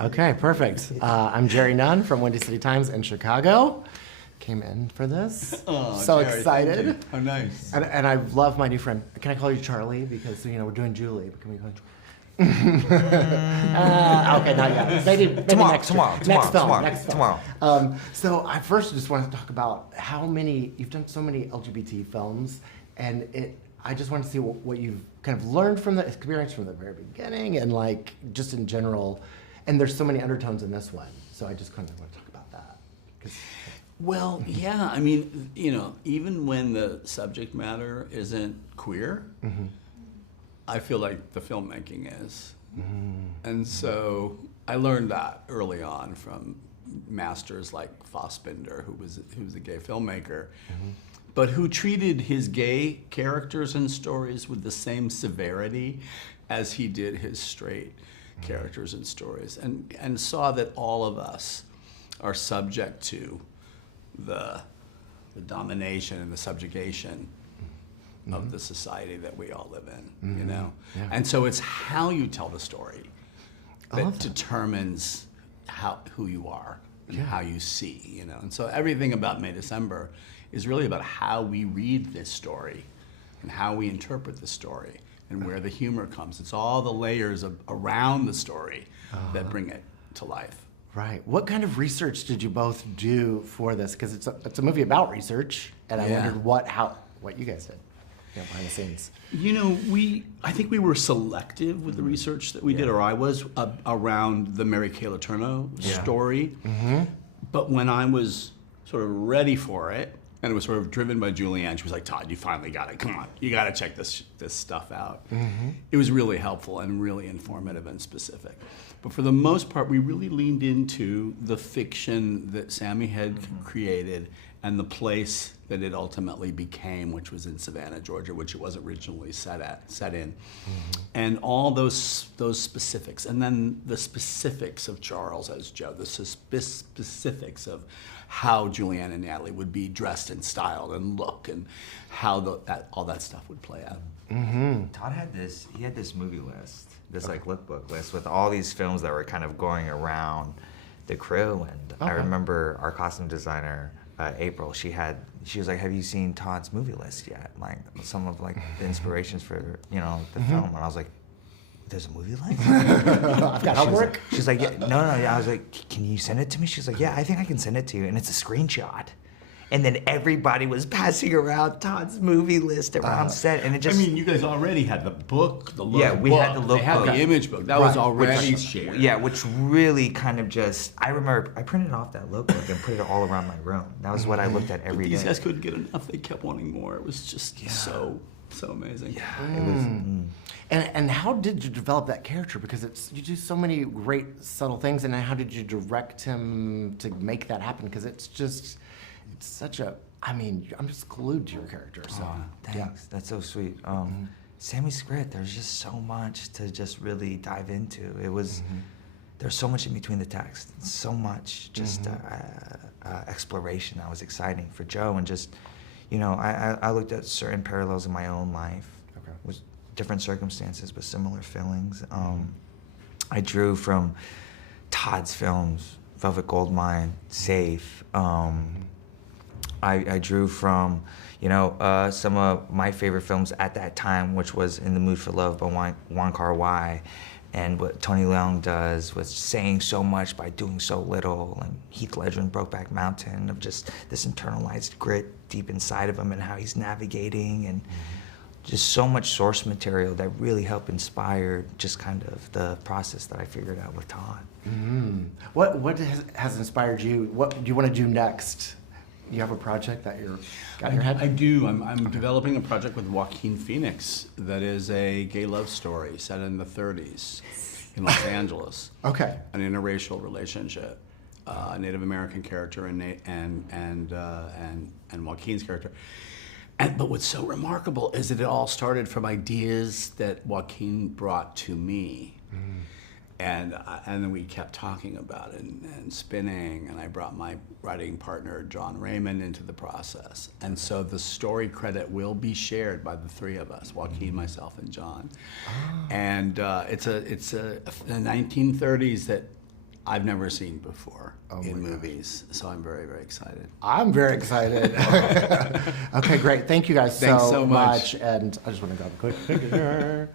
Okay, perfect. I'm Jerry Nunn from Windy City Times in Chicago. Came in for this. Oh, so Jerry, excited. thank you. Oh, nice. And I love my new friend. Can I call you Charlie? Because, we're doing Julie. But can we call you okay, not yet. Maybe next film. So I first just wanted to talk about how many, you've done so many LGBT films, and I just want to see what you've kind of learned from the experience from the very beginning and just in general. And there's so many undertones in this one. So I just kind of want to talk about that. Well, yeah, I mean, even when the subject matter isn't queer, I feel like the filmmaking is. And so I learned that early on from masters like Fassbinder, who was a gay filmmaker, but who treated his gay characters and stories with the same severity as he did his straight characters and stories, and saw that all of us are subject to the domination and the subjugation of the society that we all live in, Yeah. And so it's how you tell the story that determines who you are and how you see, And so everything about May December is really about how we read this story and how we interpret the story and where the humor comes. It's all the layers around the story that bring it to life. Right. What kind of research did you both do for this? Because it's a movie about research, and I wondered what you guys did behind the scenes. I think we were selective with the research that we did, or I was, around the Mary Kay Letourneau story. But when I was sort of ready for it, and it was sort of driven by Julianne, she was like, Todd, you finally got it. Come on, you got to check this stuff out. It was really helpful and really informative and specific. But for the most part, we really leaned into the fiction that Sammy had created and the place that it ultimately became, which was in Savannah, Georgia, which it was originally set in. And all those specifics, and then the specifics of Charles as Joe, the specifics of how Julianne and Natalie would be dressed and styled and look, and how all that stuff would play out. Todd had this movie list, this lookbook list with all these films that were kind of going around the crew, and I remember our costume designer, April, she was like, have you seen Todd's movie list yet? Like some of the inspirations for the film, and I was like, there's a movie list? I've got homework. She's like, yeah, no. I was like, can you send it to me? She's like, yeah, I think I can send it to you, and it's a screenshot. And then everybody was passing around Todd's movie list around set, and it just... I mean, you guys already had the book, the lookbook. Yeah, we had the lookbook. They had the image book. That was already shared. Yeah, which really kind of just... I remember I printed off that lookbook and put it all around my room. That was what I looked at every day. These guys couldn't get enough. They kept wanting more. It was just so amazing. Yeah, it was... And how did you develop that character? Because you do so many great subtle things, and how did you direct him to make that happen? Because it's such a, I'm just glued to your character. So thanks. Yeah. That's so sweet. Sammy's script, there's just so much to just really dive into. It was, there's so much in between the text, so much just exploration that was exciting for Joe, and just, I looked at certain parallels in my own life with different circumstances but similar feelings. I drew from Todd's films, Velvet Goldmine, Safe. I drew from, some of my favorite films at that time, which was In the Mood for Love by Wong Kar-wai, and what Tony Leung does with saying so much by doing so little, and Heath Ledger in Brokeback Mountain, of just this internalized grit deep inside of him and how he's navigating, and just so much source material that really helped inspire just kind of the process that I figured out with Todd. What has inspired you? What do you want to do next? You have a project that you're got in your head? I do. I'm developing a project with Joaquin Phoenix that is a gay love story set in the 30s in Los Angeles. Okay. An interracial relationship, a Native American character and Joaquin's character. But what's so remarkable is that it all started from ideas that Joaquin brought to me. And then we kept talking about it and spinning, and I brought my writing partner, John Raymond, into the process. And so the story credit will be shared by the three of us, Joaquin, myself, and John. And it's a the 1930s that I've never seen before in movies. So I'm very, very excited. I'm very excited. Okay, great. Thank you guys Thanks so much. And I just want to grab a quick picture.